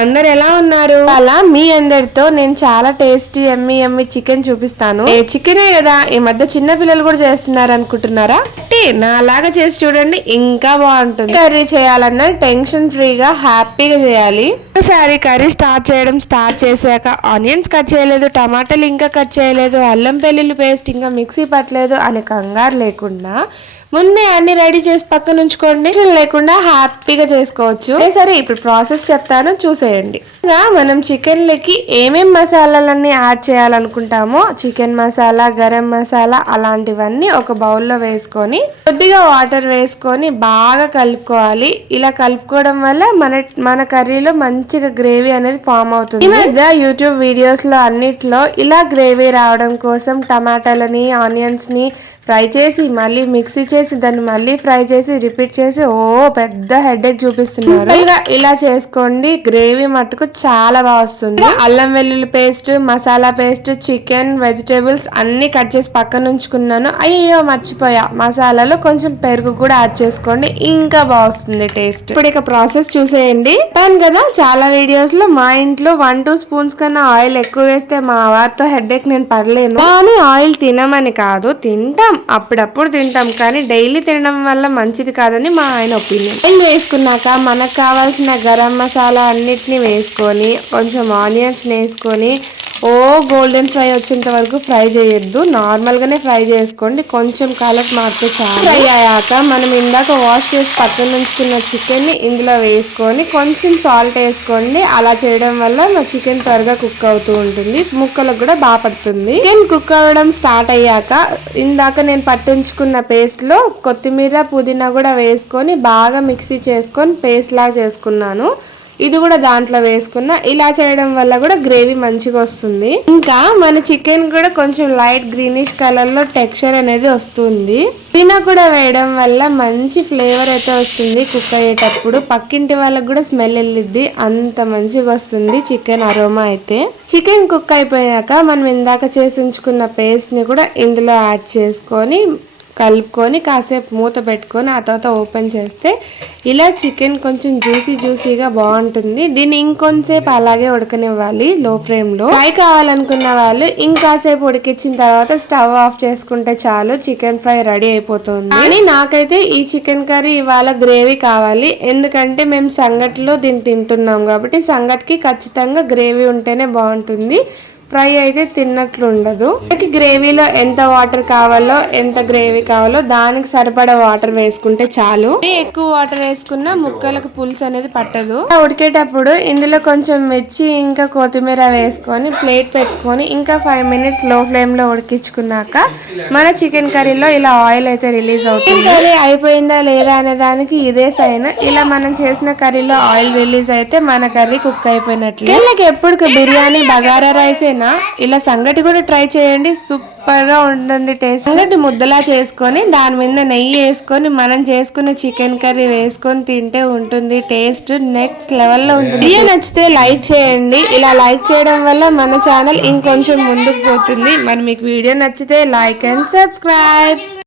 అందరు ఎలా ఉన్నారు? అలా మీ అందరితో నేను చాలా టేస్టీ ఎమ్మి ఎమ్మి చికెన్ చూపిస్తాను. ఏ చికెనే కదా ఈ మధ్య చిన్న పిల్లలు కూడా చేస్తున్నారు అనుకుంటున్నారా? నాలాగా చేసి చూడండి ఇంకా బాగుంటుంది. కర్రీ చేయాలన్నా టెన్షన్ ఫ్రీగా హ్యాపీగా చేయాలి. ఒకసారి కర్రీ స్టార్ట్ చేయడం స్టార్ట్ చేశాక ఆనియన్స్ కట్ చేయలేదు టమాటాలు ఇంకా కట్ చేయలేదు అల్లం పెల్లుల్లి పేస్ట్ ఇంకా మిక్సీ పట్టలేదు అనే కంగారు లేకుండా ముందే అన్ని రెడీ చేసి పక్కన ఉంచుకోండి లేకుండా హ్యాపీగా చేసుకోవచ్చు. సరే ఇప్పుడు ప్రాసెస్ చెప్తాను. చూసేయండి. ఇలా మనం చికెన్లకి ఏమేం మసాలాలన్నీ యాడ్ చేయాలనుకుంటామో చికెన్ మసాలా గరం మసాలా అలాంటివన్నీ ఒక బౌల్లో వేసుకొని కొద్దిగా వాటర్ వేసుకొని బాగా కలుపుకోవాలి. ఇలా కలుపుకోవడం వల్ల మన మన కర్రీలో మంచిగా గ్రేవీ అనేది ఫామ్ అవుతుంది. ఈ మధ్య యూట్యూబ్ వీడియోస్లో అన్నిట్లో ఇలా గ్రేవీ రావడం కోసం టమాటాలని ఆనియన్స్ని ఫ్రై చేసి మళ్ళీ మిక్సీ చేసి దాన్ని మళ్ళీ ఫ్రై చేసి రిపీట్ చేసి ఓ పెద్ద హెడేక్ చూపిస్తున్నారు. ఇలా ఇలా చేసుకోండి. గ్రేవీ మట్టుకు చాలా బాగా వస్తుంది. అల్లం వెల్లుల్లి paste masala paste chicken vegetables అన్ని కట్ చేసి పక్కన ఉంచుకున్నాను. అయ్యో మర్చిపోయా. మసాలాలో కొంచెం పెరుగు కూడా యాడ్ చేసుకోండి. ఇంకా బాగా వస్తుంది టేస్ట్. ఇప్పుడు ఇక ప్రాసెస్ చూసేయండి. చెప్పాను కదా చాలా వీడియోస్లో మా ఇంట్లో వన్ టూ స్పూన్స్ కన్నా ఆయిల్ ఎక్కువ వేస్తే మా వారితో హెడేక్ నేను పడలేను. కానీ ఆయిల్ తినమని కాదు తింటాం. అప్పుడప్పుడు తింటాం. కానీ డైలీ తినడం వల్ల మంచిది కాదని మా ఆయన ఒపీనియన్. ఆయిల్ వేసుకున్నాక మనకు కావాల్సిన గరం మసాలా అన్నిటిని వేసుకొని కొంచెం ఆనియన్స్ వేసుకొని ఓ గోల్డెన్ ఫ్రై వచ్చేంత వరకు ఫ్రై చేయొద్దు. నార్మల్ గానే ఫ్రై చేసుకోండి. కొంచెం కలర్ మారితే చాలా. ఫ్రై అయ్యాక మనం ఇందాక వాష్ చేసి పక్కన ఉంచుకున్న చికెన్ని ఇందులో వేసుకొని కొంచెం సాల్ట్ వేసుకోండి. అలా చేయడం వల్ల మా చికెన్ త్వరగా కుక్ అవుతూ ఉంటుంది. ముక్కలకు కూడా బాగా పడుతుంది. చికెన్ కుక్ అవ్వడం స్టార్ట్ అయ్యాక ఇందాక నేను పట్టించుకున్న పేస్ట్లో కొత్తిమీర పుదీనా కూడా వేసుకొని బాగా మిక్సీ చేసుకొని పేస్ట్ లాగా చేసుకున్నాను. ఇది కూడా దాంట్లో వేసుకున్న. ఇలా చేయడం వల్ల కూడా గ్రేవీ మంచిగా వస్తుంది. ఇంకా మన చికెన్ కూడా కొంచెం లైట్ గ్రీనిష్ కలర్లో టెక్స్చర్ అనేది వస్తుంది. పుదీనా కూడా వేయడం వల్ల మంచి ఫ్లేవర్ అయితే వస్తుంది కుక్ అయ్యేటప్పుడు. పక్కింటి వాళ్ళకి కూడా స్మెల్ వెళ్ళిద్ది. అంత మంచిగా వస్తుంది చికెన్ అరోమా అయితే. చికెన్ కుక్ అయిపోయాక మనం ఇందాక చేసి ఉంచుకున్న పేస్ట్ని కూడా ఇందులో యాడ్ చేసుకొని కలుపుకొని కాసేపు మూత పెట్టుకొని ఆ తర్వాత ఓపెన్ చేస్తే ఇలా చికెన్ కొంచెం జ్యూసీ జ్యూసీగా బాగుంటుంది. దీన్ని ఇంకొంతసేపు అలాగే ఉడకనివ్వాలి లో ఫ్లేమ్లో. ఫ్రై కావాలనుకున్న వాళ్ళు ఇంకాసేపు ఉడికించిన తర్వాత స్టవ్ ఆఫ్ చేసుకుంటే చాలు చికెన్ ఫ్రై రెడీ అయిపోతుంది. కానీ నాకైతే ఈ చికెన్ కర్రీ ఇవాళ గ్రేవీ కావాలి. ఎందుకంటే మేము సంగట్లో దీన్ని తింటున్నాం కాబట్టి సంగటికి ఖచ్చితంగా గ్రేవీ ఉంటేనే బాగుంటుంది. ఫ్రై అయితే తిన్నట్లు ఉండదు మనకి గ్రేవీలో ఎంత వాటర్ కావాలో ఎంత గ్రేవీ కావాలో దానికి సరిపడా వాటర్ వేసుకుంటే చాలు. ఎక్కువ వాటర్ వేసుకున్నా ముక్కలకు పులుసు అనేది పట్టదు. ఉడికేటప్పుడు ఇందులో కొంచెం మిర్చి ఇంకా కొత్తిమీర వేసుకొని ప్లేట్ పెట్టుకొని ఇంకా ఫైవ్ మినిట్స్లో ఫ్లేమ్లో ఉడికించుకున్నాక మన చికెన్ కర్రీలో ఇలా ఆయిల్ అయితే రిలీజ్ అవుతుంది. కర్రీ అయిపోయిందా లేదా అనే దానికి ఇదే సైన్ ఇలా మనం చేసిన కర్రీలో ఆయిల్ రిలీజ్ అయితే మన కర్రీ కుక్ అయిపోయినట్లు. వీళ్ళకి ఎప్పుడు బిర్యానీ బగారా రైస్ ఓకేనా ఇలా సంగటి కూడా ట్రై చేయండి. సూపర్గా ఉంటుంది టేస్ట్. సంగటి ముద్దలా చేసుకొని దాని మీద నెయ్యి వేసుకొని మనం చేసుకున్న చికెన్ కర్రీ వేసుకొని తింటే ఉంటుంది టేస్ట్. నెక్స్ట్ లెవెల్లో ఉంటుంది. వీడియో నచ్చితే లైక్ చేయండి. ఇలా లైక్ చేయడం వల్ల మన ఛానల్ ఇంకొంచెం ముందుకు పోతుంది. మరి మీకు వీడియో నచ్చితే లైక్ అండ్ సబ్స్క్రైబ్.